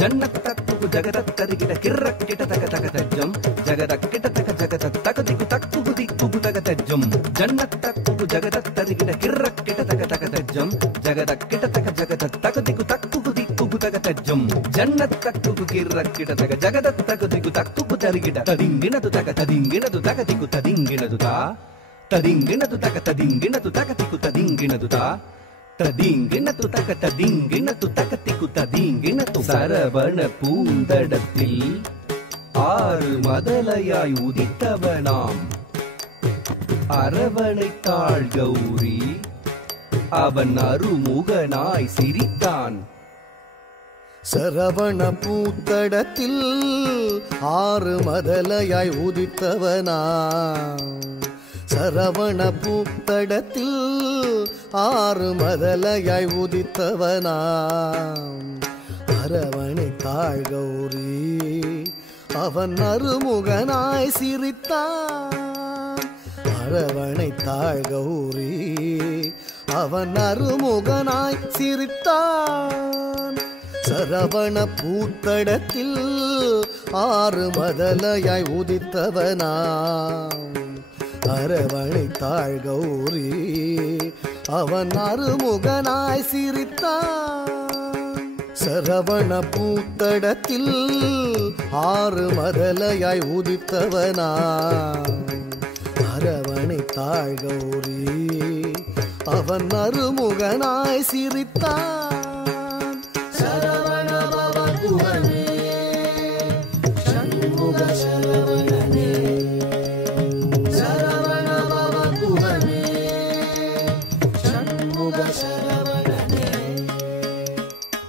ஜன்னத்தக்கு ஜகதத்தரிகிட கிர்ரக்கிட தக தக தஜ்ஜம் ஜகதக்கிட தக ஜகதத்தக திகு தக்கு திக்கு தக தஜ்ஜம் ஜன்னத்தக்கு ஜகதத்தரிகிட கிர்ரக்கிட தக தக தஜ்ஜம் ஜகதக்கிட தக ஜகதத்தக திகு தக்கு திக்கு தக தஜ்ஜம் ஜன்னத்தக்கு கிர்ரக்கிட தக ஜகதத்தக திகு தக்கு தரிகிட ததிங்கினது தக ததிங்கினது தக திகு ததிங்கினது தா ததிங்கினது தக ததிங்கினது தக திகு ததிங்கினது தா ததிங்கினது தக ததிங்கினது தக திகு ததிங்கினது சரவண பூந்தடத்தில் ஆறு மதலையாய் உதித்தவனாம் அரவணைத்தாள் கௌரி அவன் அருமுகனாய் சிரித்தான். சரவண பூத்தடத்தில் ஆறு மதலையாய் உதித்தவனாம் சரவண பூத்தடத்தில் ஆறு மதலையாய் உதித்தவனாம் அரவணைத்தாள் கௌரி அவன் அருமுகனாய் சிரித்தான். அரவணைத்தாள் கௌரி அவன் அருமுகனாய் சிரித்தான். சரவண பூத்தடத்தில் ஆறு மதலையாய் உதித்தவனாம் அரவணைத்தாள் கௌரி அவன் அருமுகனாய் சிரித்தான். சரவண பூத்தடத்தில் ஆறு மதலையாய் உதித்தவனாம் அரவணைத்தாள் கௌரி அவன் அருமுகனாய் சிரித்தான். சரவண பவன் புகழே சண்முக சரவணனே சரவண பவன் புகழே சண்முக சரவணனே.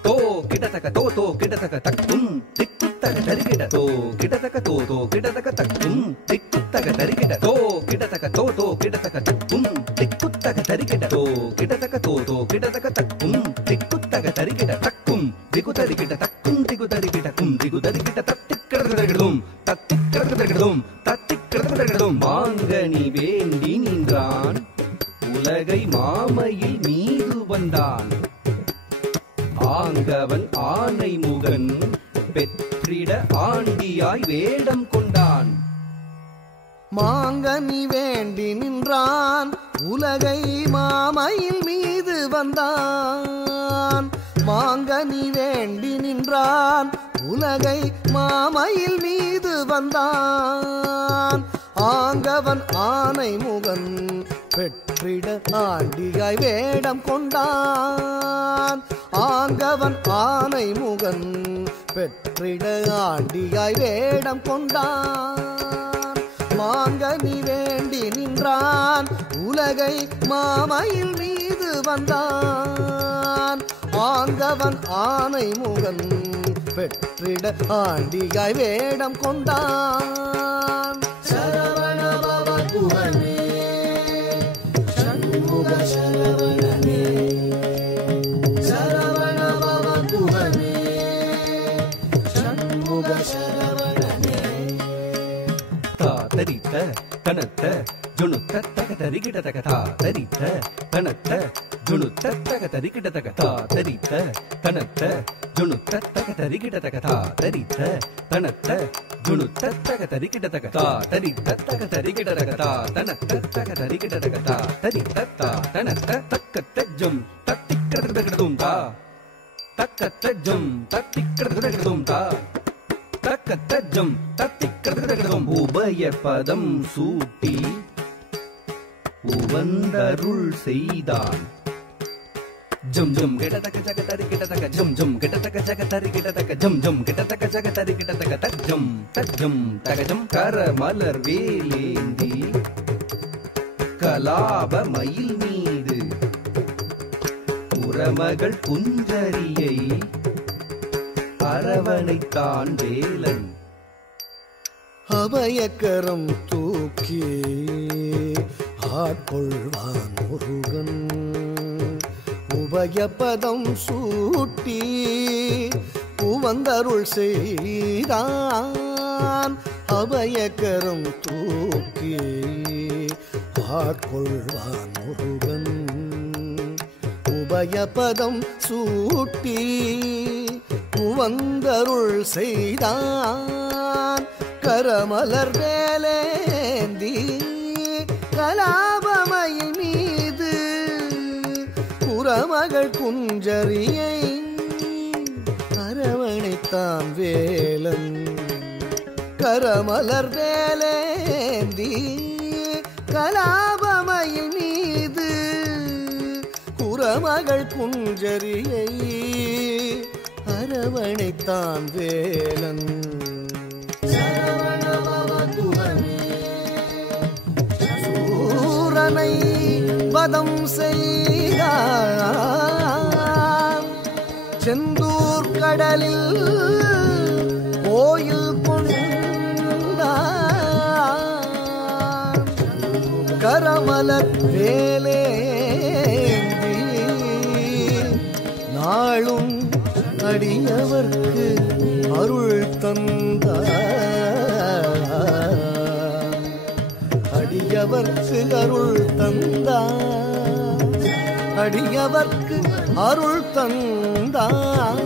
தோ கிடதக தோ தோ கிடதக தக்கும் திக்குத்தக தரிகிட தோ கிடதக தோ தோ கிடதக தக்கும் திக்குத்தக தரிகிட தோ கிடதக தோ தோ கிடதக தக்கும் திக்குத்தக தரிகிட தோ கிடதக தோ தோ கிடதக தக்கும் திக்குத்தக தரிகிட தக்கும் திகு தரிகிட தக்கும் திகு தரிகிட கும் திகு தரிகிட தத்திக்கிடதகிடும் தத்திக்கிடதகிடும் தத்திக்கிடதகிடும் மாங்கனி வேண்டி நின்றான் உலகை மாமையில் மீது வந்தான் ஆங்கவன் ஆனை முகன் பெற்றிட ஆண்டியாய் வேடம் கொண்டான். மாங்கனி வேண்டி நின்றான் உலகை மாமையில் மீது வந்தான். மாங்கனி வேண்டி நின்றான் உலகை மாமையில் மீது வந்தான். ஆங்கவன் ஆனை முகன் பெற்றிட ஆண்டியாய் வேடம் கொண்டான். ஆங்கவன் ஆனை முகன் பெற்றிட ஆண்டியாய் வேடம் கொண்டான். மாங்கனி வேண்டி நின்றான் உலகை மாமையில் மீது வந்தான். ஆங்கவன் ஆனை முகன் பெற்றிட ஆண்டியாய் வேடம் கொண்டான். சரவண பவன் புகழே சண்முக சரவணனே சரவண பவன் புகழே சண்முக சரவணனே. தரித்த கனத்த ஜுணுத்த தக தரிகிட தக தா தரித்த கனத்த ஜுணுத்த தக தரிகிட தக தா தரித்த கனத்த ஜுணுத்த தக தரிகிட தக தா தரித்த கனத்த ஜுணுத்த தக தரிகிட தக தா தரித்த தக தரிகிட தக தா தனத்த தக தரிகிட தக தா தரித்த தா தனத்த தக்க தஜ்ஜம் தத்திக்கிடதகிடும் தா தக்க தஜ்ஜம் தத்திக்கிடதகிடும் தா தக்க தஜ்ஜம் தத்திக்கிடதகிடும் உபய பதம் சூட்டி உவந்தருள் செய்தான். ஜம் ஜம் கிடதக ஜகதரி கிடதக ஜம் ஜம் கிடதக ஜகதரி கிடதக ஜம் ஜம் கிடதக ஜகதரி கிடதக தஜ்ஜம் தஜ்ஜம் தகஜம் கர மலர் வேலேந்தி கலாப மயில் மீது புறமகள் குஞ்சரியை அரவணைத்தான் வேலன். அபயக்கரம் தூக்கி ஆட்கொள்வான் முருகன். உபயபதம் சூட்டி உவந்தருள் செய்தான். அபயக்கரம் தூக்கி ஆட்கொள்வான் முருகன். அபயபதம் சூட்டி குவந்தருள் செய்தான் கரமலர் வேலேந்தி கலாபமயில் மீது குரமகள் குஞ்சரியை அரவணைத்தான் வேலன் கரமலர் வேலேந்தி கலாபமயில் மீது குரமகள் குஞ்சரியை அரவணைத்தான் வேலன் சூரனை வதம் செய்தான் செந்தூர் கடலில் கோயில் கொண்டான் கரமலர் வேலேந்தி நாளும் அடியவர்க்கு அருள் தந்தார் அடியவர்க்கு அருள் தந்தார் அடியவர்க்கு அருள் தந்தார்